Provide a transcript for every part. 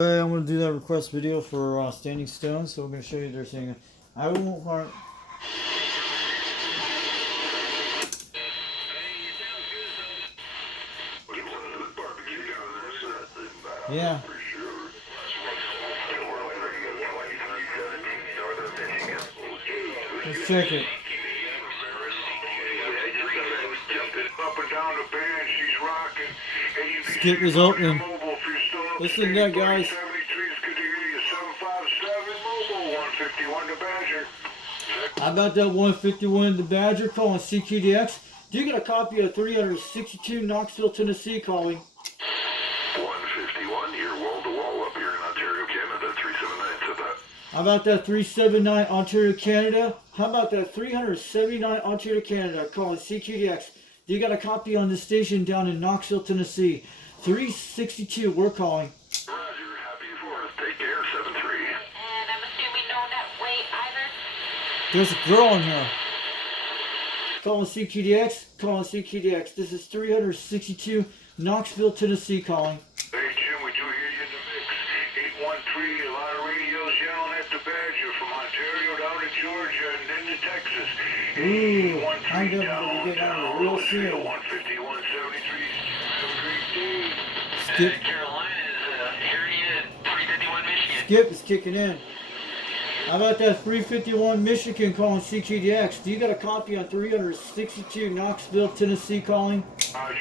Hey, I'm going to do that request video for Standing Stone, so we're going to show you their saying, I won't harm. Yeah. Let's check it. Skip is opening. Listen there, guys. How about that 151 the Badger calling CQDX? Do you get a copy of 362 Knoxville, Tennessee calling? 151, you're wall to wall up here in Ontario, Canada, 379, said that. How about that 379 Ontario, Canada? How about that 379 Ontario, Canada calling CQDX? Do you got a copy on the station down in Knoxville, Tennessee? 362, we're calling. Roger, happy for us. Take care, 7-3. And I'm assuming no net weight either? There's a girl in here. Calling CQDX, calling CQDX. This is 362 Knoxville, Tennessee calling. Hey, Jim, we do hear you in the mix. 813, a lot of radios yelling at the Badger from Ontario down to Georgia and then to Texas. Ooh, I'm gonna get out of real soon. 151, 73, Skip. Carolina is hearing you at 351 Michigan. Skip is kicking in. How about that 351 Michigan calling CQDX? Do you got a copy on 362 Knoxville, Tennessee calling? Roger,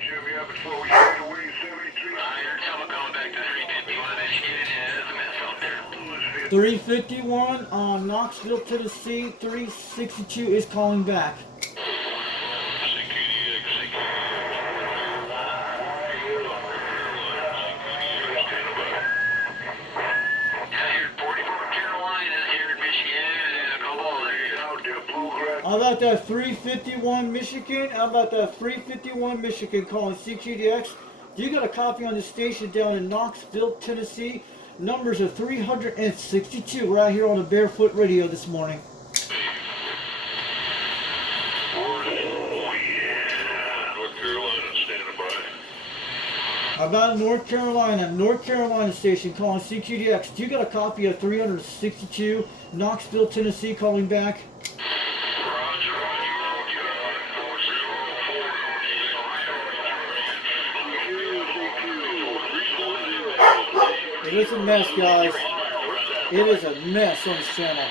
Jim, yeah, before we fade away, 73. You're coming back to 351 Michigan. There's a mess out there. 351 on Knoxville, Tennessee. 362 is calling back. How about that 351 Michigan? How about that 351 Michigan calling CQDX? Do you got a copy on the station down in Knoxville, Tennessee? Numbers are 362 right here on the Barefoot Radio this morning. North Carolina, standing by. How about North Carolina? North Carolina station calling CQDX. Do you got a copy of 362 Knoxville, Tennessee calling back? It is a mess, guys. It is a mess on this channel.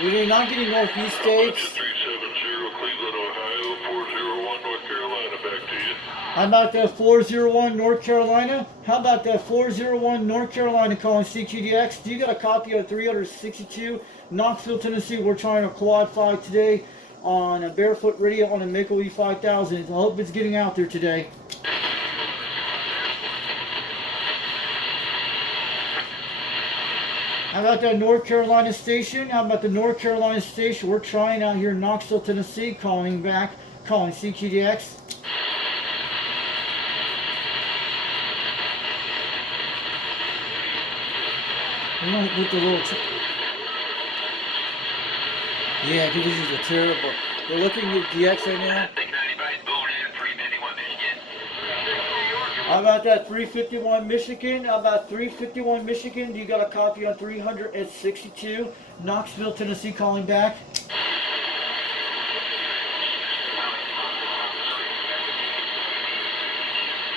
We're not getting Northeast states. 370 Cleveland, Ohio, 401 North Carolina, back to you. How about that 401 North Carolina? How about that 401 North Carolina calling CQDX? Do you got a copy of 362 Knoxville, Tennessee? We're trying a quad 5 today on a Barefoot Radio on a Make-A-Wee 5000. I hope it's getting out there today. How about that North Carolina station? How about the North Carolina station? We're trying out here in Knoxville, Tennessee, calling back, calling CQDX. We might with the little. Yeah, because this is a terrible. They're looking at DX right now. How about that 351 Michigan? How about 351 Michigan? Do you got a copy on 362 Knoxville, Tennessee calling back?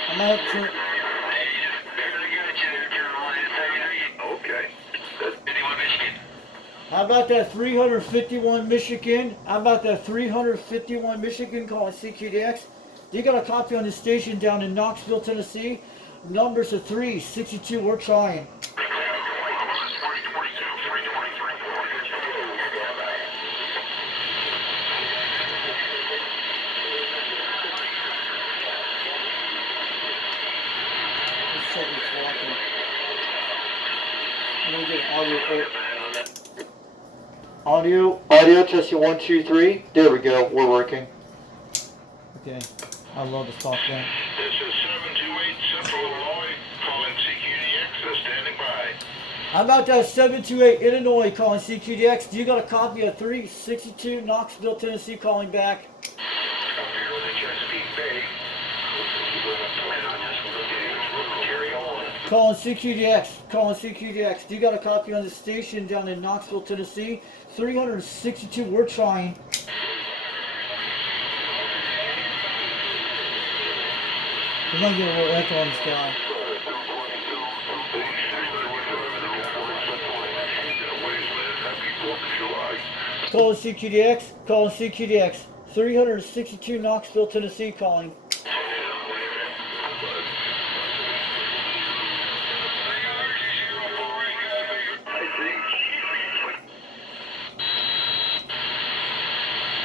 I might have to. Okay. How about that 351 Michigan? How about that 351 Michigan calling CQDX? You got a copy on the station down in Knoxville, Tennessee. Numbers are 362. We're trying. Let's check this walking. Let me get audio testing 1 2 3. There we go. We're working. Okay. I love the soft thing. This is 728 Central Illinois, calling CQDX, standing by. How about that 728 Illinois calling CQDX? Do you got a copy of 362 Knoxville, Tennessee calling back? Chesapeake Bay. Calling CQDX. Calling CQDX. Do you got a copy on the station down in Knoxville, Tennessee? 362. We're trying. We might get a little echo on this guy. Calling CQDX. Calling CQDX. 362 Knoxville, Tennessee calling.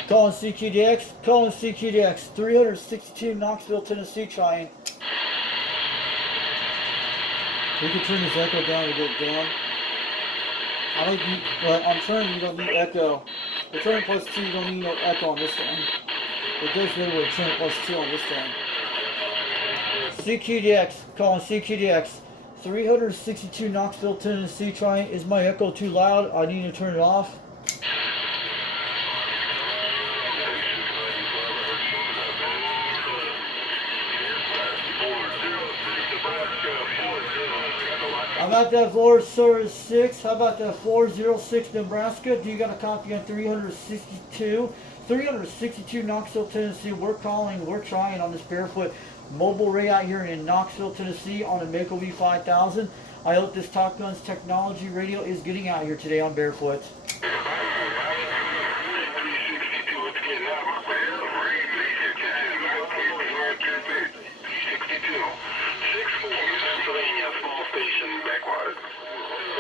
Calling CQDX. Calling CQDX. 362 Knoxville, Tennessee trying. We can turn this echo down to get it down. I don't need, but on turn you don't need echo. The turn plus 2 you don't need no echo on this thing. It does go to a turn plus 2 on this thing. CQDX, calling CQDX. 362 Knoxville, Tennessee trying. Is my echo too loud? I need to turn it off. How about that 406? How about that 406 Nebraska? Do you got a copy on 362? 362 Knoxville, Tennessee. We're calling, we're trying on this barefoot mobile ray out here in Knoxville, Tennessee on a Mako V5000. I hope this Top Guns technology radio is getting out here today on barefoot.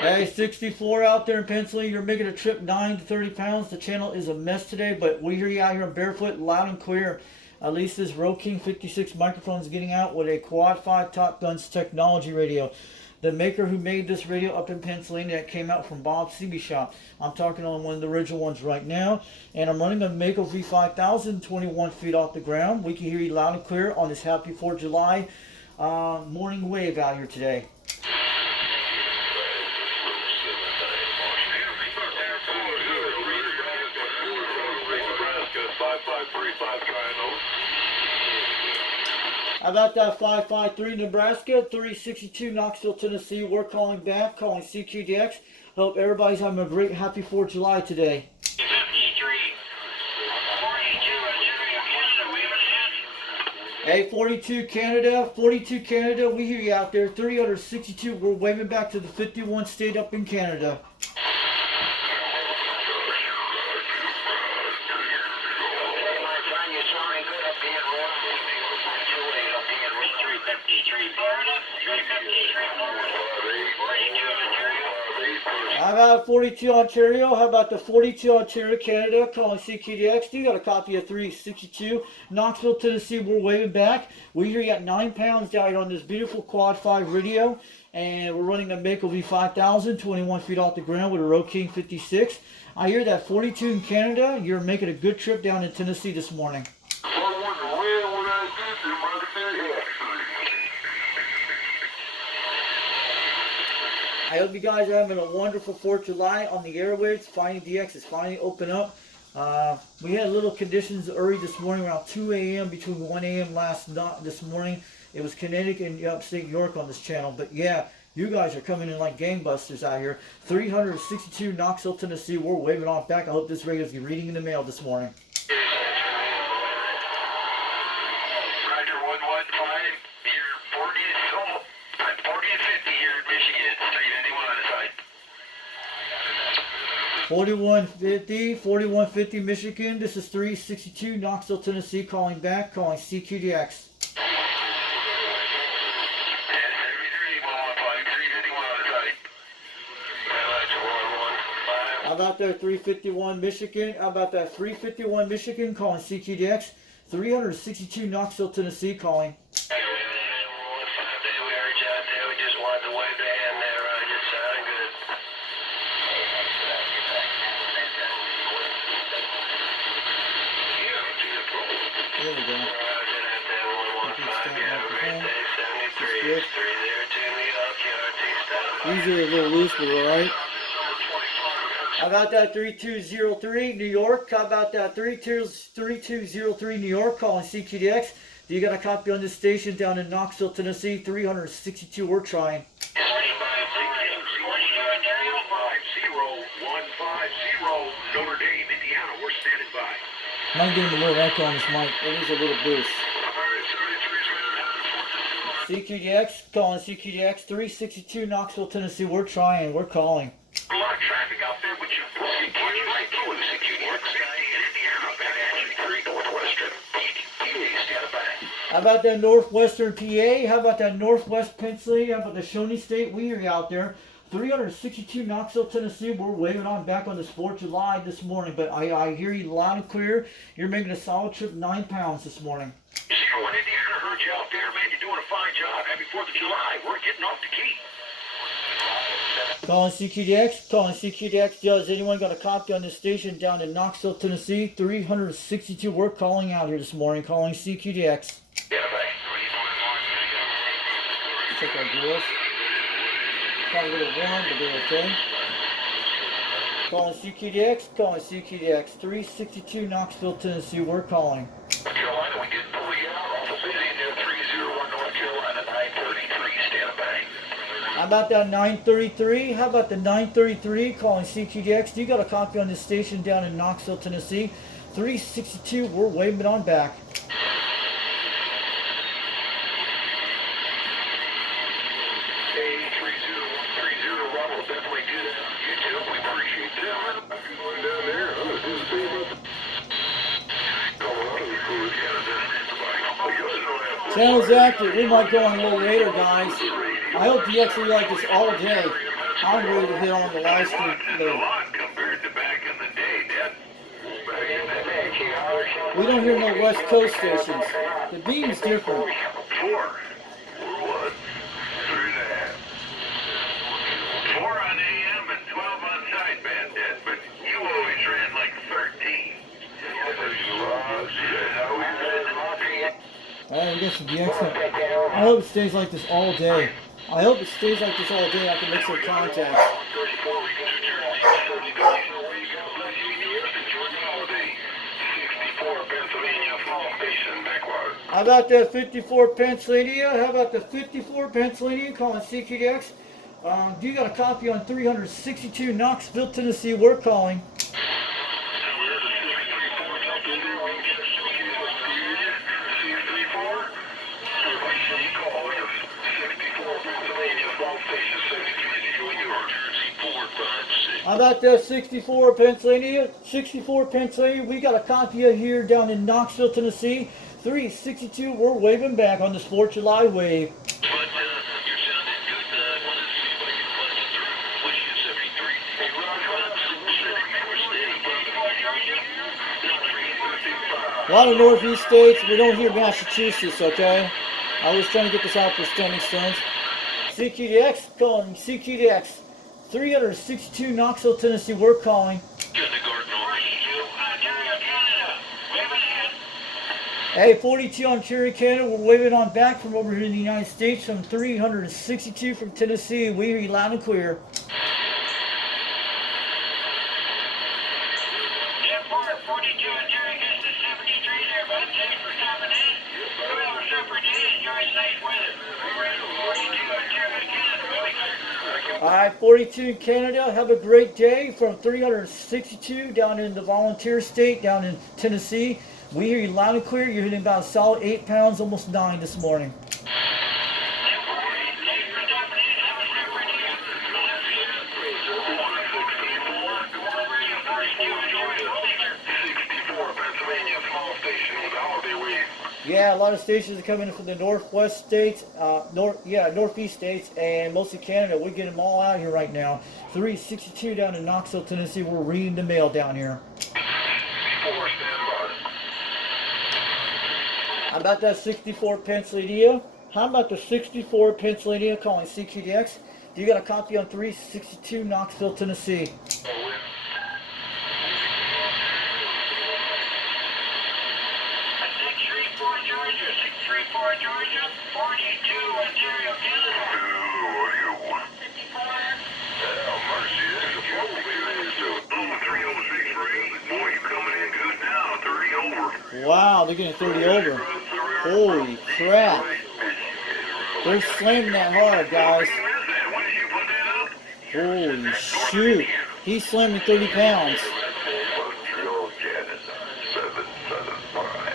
Hey, 64 out there in Pennsylvania, you're making a trip 9 to 30 pounds. The channel is a mess today, but we hear you out here on barefoot, loud and clear. At least this Road King 56 microphone is getting out with a Quad 5 Top Guns technology radio. The maker who made this radio up in Pennsylvania that came out from Bob's CB shop. I'm talking on one of the original ones right now. And I'm running a Mako V5000, 21 feet off the ground. We can hear you loud and clear on this happy 4th of July morning wave out here today. How about that 553 Nebraska, 362 Knoxville, Tennessee. We're calling back, calling CQDX. Hope everybody's having a great happy 4th of July today. Hey, 42 Canada, we hear you out there. 362, we're waving back to the 51 state up in Canada. How about 42 Ontario? How about the 42 Ontario, Canada, calling CQDX? You got a copy of 362 Knoxville, Tennessee. We're waving back. We hear you got 9 pounds down on this beautiful Quad 5 radio, and we're running a Mako V5000, 21 feet off the ground with a Road King 56. I hear that 42 in Canada. You're making a good trip down in Tennessee this morning. I hope you guys are having a wonderful 4th of July on the airwaves. Finally, DX is finally open up. We had little conditions early this morning around 2 a.m. between 1 a.m. this morning. It was Connecticut and upstate York on this channel. But yeah, you guys are coming in like gangbusters out here. 362 Knoxville, Tennessee. We're waving off back. I hope this radio is reading in the mail this morning. Roger, 115. You're 40 and 50 here in Michigan. 391 on the side. 4150 Michigan. This is 362 Knoxville, Tennessee. Calling back, calling CQDX. How about that 351 Michigan? How about that 351 Michigan calling CQDX? 362 Knoxville, Tennessee calling. There we go. These are a little loose, but alright. How about that 3203 New York? How about that 3203 New York calling CQDX? Do you got a copy on this station down in Knoxville, Tennessee? 362, we're trying. Notre Dame, Indiana. We're standing by. Might get him a little echo on this mic. It is a little boost. CQDX, calling CQDX 362 Knoxville, Tennessee. We're trying. We're calling. A lot of traffic out there, but you might go with the CQDX. Indiana, back at you. 3 Northwestern. Stand by. How about that Northwestern PA? How about that Northwest Pennsylvania? How about the Shawnee State? We are out there. 362 Knoxville, Tennessee. We're waving on back on the Sport July this morning, but I hear you loud and clear. You're making a solid trip, 9 pounds this morning. 01 Indiana, heard you out there, man. You're doing a fine job. Happy 4th of July. We're getting off the key. Calling CQDX, calling CQDX. Does anyone got a copy on this station down in Knoxville, Tennessee? 362. We're calling out here this morning, calling CQDX. Check our grills. Got a little warm, but they're okay. Calling CQDX, calling CQDX. 362 Knoxville, Tennessee. We're calling. North Carolina, we did pull you out off of busy near 301 North Carolina, 933. Stand by. How about that 933? How about the 933? Calling CQDX. You got a copy on this station down in Knoxville, Tennessee? 362. We're waving on back. Channel's active. We might go on a little later, guys. I hope DXland like this all day. I'm ready to hit on the live stream later. We don't hear no West Coast stations. The beam's different. 4 on AM and 12 on sideband, Dad, but you always ran like 13. Alright, we got some Dxland. I hope it stays like this all day. I hope it stays like this all day. I can make some contacts. How about that 54 Pennsylvania? How about the 54 Pennsylvania? Calling CQDX. You got a copy on 362 Knoxville, Tennessee. We're calling. How about that 64 Pennsylvania? 64 Pennsylvania. We got a copy of here down in Knoxville, Tennessee. 362. We're waving back on the Sport July wave. A lot of Northeast states. We don't hear Massachusetts, okay? I was trying to get this out for Standing Stones. CQDX, calling CQDX. 362 Knoxville, Tennessee. We're calling. Hey, 42 Ontario, Canada. We're waving on back from over here in the United States from 362 from Tennessee. We hear you loud and clear. Alright, 42 in Canada. Have a great day from 362 down in the volunteer state, down in Tennessee. We hear you loud and clear. You're hitting about a solid 8 pounds, almost 9 this morning. Yeah, a lot of stations are coming in from the northwest states, northeast states, and mostly Canada. We're getting them all out here right now. 362 down in Knoxville, Tennessee. We're reading the mail down here. How about that 64 Pennsylvania? How about the 64 Pennsylvania calling CQDX? You got a copy on 362 Knoxville, Tennessee. Georgia, 42 Ontario, Canada. Mercy, this is what we do. 3063. Boy, you coming in good now. 30 over. Wow, they're getting 30 over. Holy crap. They're slamming that hard, guys. Holy shoot. He slammed me 30 pounds. Montreal, Canada, 775.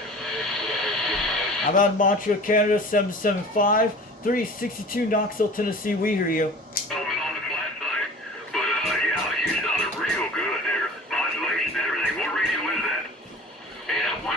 I'm out of Montreal, Canada, 775. 362 Knoxville, Tennessee. We hear you. Coming on the flat side, but yeah, you sounded real good there. Modulation, everything. What radio is that? Yeah, 155.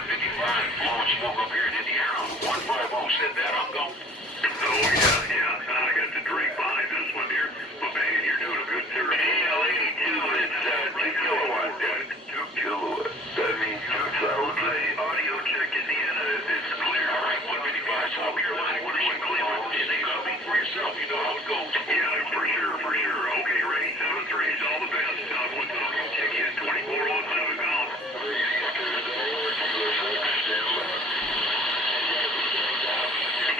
Blowing smoke up here in Indiana. 150 said that. I'm gone. Oh yeah. I got the drink behind this one here, but man, you're doing a good service. Yeah, 82. It's 2 kilowatt. 2 kilowatt. That means 2,000. Audio check Indiana. It's clear. All right, 155. South Carolina. What is she Cleveland? You think I'll be for yourself? You know how it goes. Yeah, for sure. Okay, Ray, 7-3's all the best. What's up? Check in 2407 gone.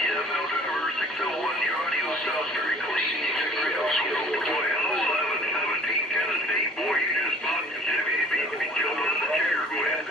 Yeah, November 601. Your audio sounds very clean. You got great audio. Boy, hello, 1117 Tennessee. Boy, you just bought the Chevy. Be jumping on the chair. Go ahead.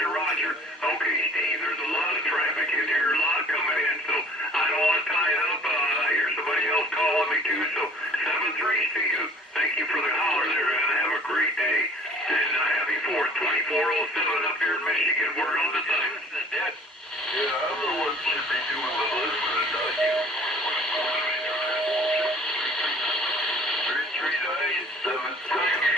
Roger. Okay, Steve, there's a lot of traffic in here, a lot coming in, so I don't want to tie it up. I hear somebody else calling me too, so 7-3 to you. Thank you for the holler there, and have a great day. And happy 4th, 2407 up here in Michigan. Word on the side. Yeah, I'm the one that should be doing the listening, not you. 339-7-3.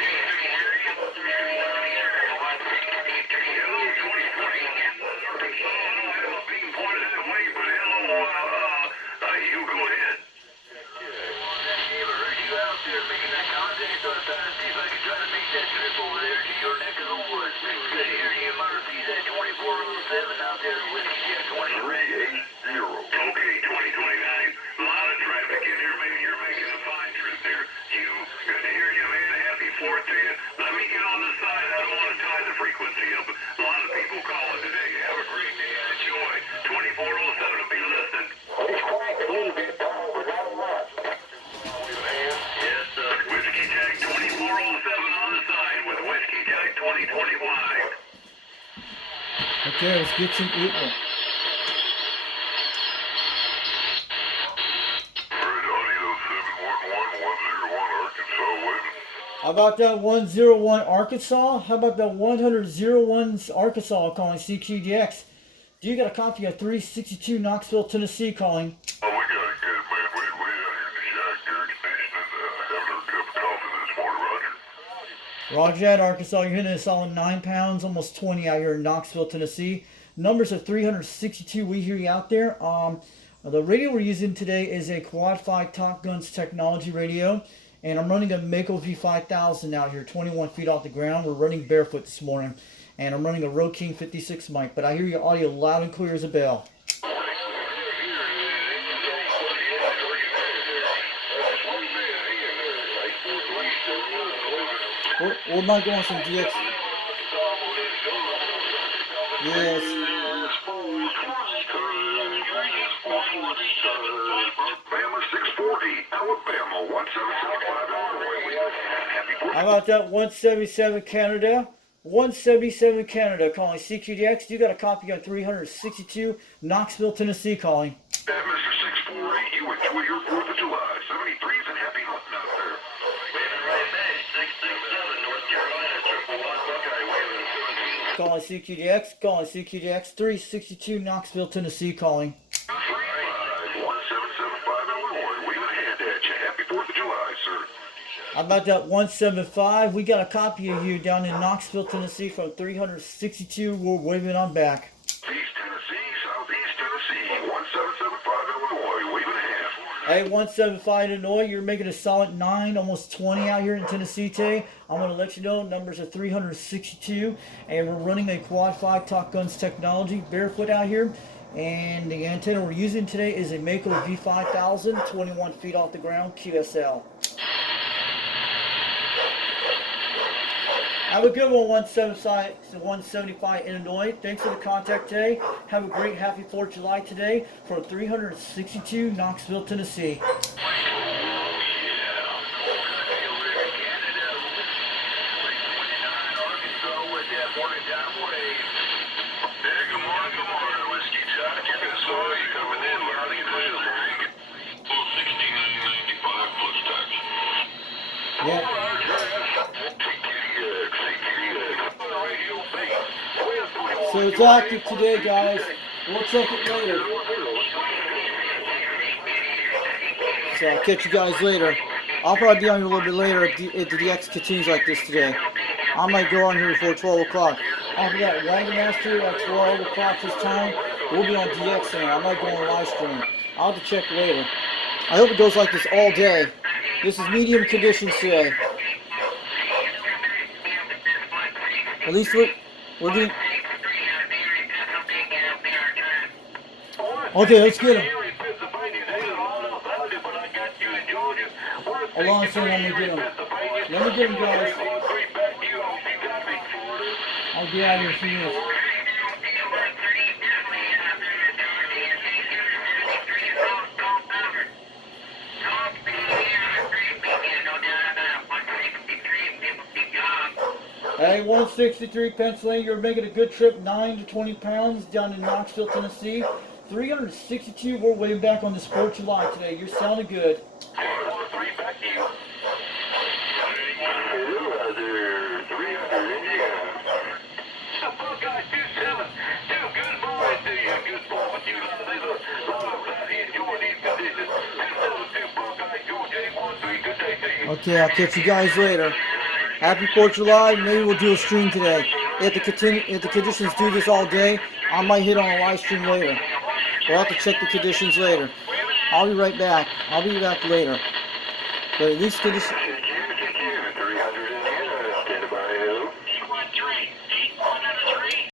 Okay, let's get some eating. How about that 101 Arkansas? How about that 101 Arkansas calling CQDX? Do you got a copy of 362 Knoxville, Tennessee calling? Oh, we got it good, man. We out here in the shack there, stationing, having our cup of coffee this morning, Roger. Roger that, Arkansas. You're hitting a solid 9 pounds, almost 20 out here in Knoxville, Tennessee. Numbers are 362. We hear you out there. The radio we're using today is a Quad 5 Top Guns technology radio. And I'm running a Mako V5000 out here, 21 feet off the ground. We're running barefoot this morning. And I'm running a Road King 56 mic. But I hear your audio loud and clear as a bell. We're not going some DX. Yes. How about that 177 Canada? 177 Canada calling CQDX. You got a copy on 362 Knoxville, Tennessee calling. Mr. 648, you enjoy your 4th of July. 73s and happy hunting out there. Right back, 667 North Carolina, 111 Buckeye Way. Calling CQDX. Calling CQDX. 362 Knoxville, Tennessee calling. 1775 Illinois. Waving a hand at you. Happy 4th of July, sir. How about that 175? We got a copy of you down in Knoxville, Tennessee from 362. We're waving on back. East Tennessee, Southeast Tennessee, 1775 Illinois, wave and a half. Hey, 175 Illinois, you're making a solid 9, almost 20 out here in Tennessee today. I'm going to let you know numbers are 362, and we're running a Quad 5 Top Guns technology, barefoot out here. And the antenna we're using today is a Mako V5000, 21 feet off the ground, QSL. Have a good one, 175 Illinois. Thanks for the contact today. Have a great, happy 4th of July today from 362 Knoxville, Tennessee. Yeah. So it's active today, guys. We'll check it later. So I'll catch you guys later. I'll probably be on here a little bit later if the DX continues like this today. I might go on here before 12 o'clock. After that, Wagon Master at 12 o'clock this time, we'll be on Dxland. I might go on live stream. I'll have to check later. I hope it goes like this all day. This is medium conditions today. At least we're doing... Okay, let's get him. Hold on a second, I'm gonna get him. Let me get him, guys. I'll get out of here in a few minutes. Hey, 163 Pennsylvania, you're making a good trip, 9 to 20 pounds down in Knoxville, Tennessee. 362, we're way back on this 4th of July today. You're sounding good. Okay, I'll catch you guys later. Happy 4th of July. Maybe we'll do a stream today. If the conditions do this all day, I might hit on a live stream later. We'll have to check the conditions later. I'll be right back. I'll be back later. But at least conditions...